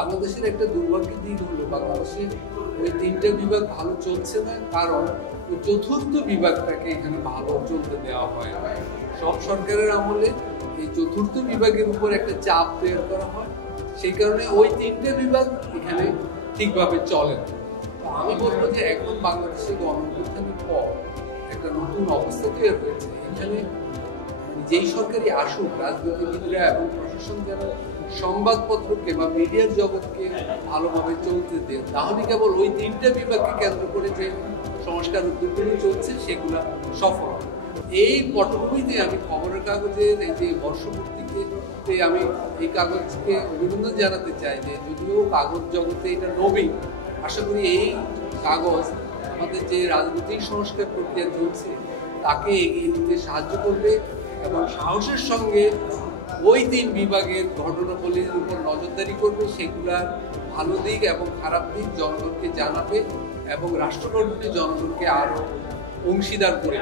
বাংলাদেশের একটা দুর্ভাগ্যের দিক হলো বাংলাদেশে ওই তিনটা বিভাগ ভালো চলছে না, কারণ ওই চতুর্থ বিভাগটাকে এখানে ভালো চলতে দেওয়া হয়। সব সরকারের আমলে এই চতুর্থ বিভাগের উপর একটা চাপ তৈরি করা হয়, সেই কারণে ওই তিনটে বিভাগ এখানে ঠিকভাবে চলে না। আমি বলবো যে এখন বাংলাদেশের গণঅভ্যুত্থানের পর একটা নতুন অবস্থা তৈরি হয়েছে। এখানে যেই সরকারই আসুক, রাজনীতিবিদরা এবং প্রশাসন যেন সংবাদপত্রকে বা মিডিয়ার জগৎকে ভালোভাবে চলতে দেন, তাহলে কেবল ওই তিনটা বিভাগকে কেন্দ্র করে যে সংস্কার উদ্যোগগুলো চলছে সেগুলো সফল। এই পটভূমিতে আমি খবরের কাগজের এই যে বর্ষপূর্তিকে আমি এই কাগজকে অভিনন্দন জানাতে চাই যে যদিও কাগজ জগতে এটা নবীন, আশা করি এই কাগজ আমাদের যে রাজনৈতিক সংস্কার প্রক্রিয়া চলছে তাকে এগিয়ে নিতে সাহায্য করবে এবং সাহসের সঙ্গে ওই তিন বিভাগের ঘটনাবলীর উপর নজরদারি করবে, সেগুলার ভালো দিক এবং খারাপ দিক জনগণকে জানাবে এবং রাষ্ট্র গঠনে জনগণকে আরো অংশীদার করে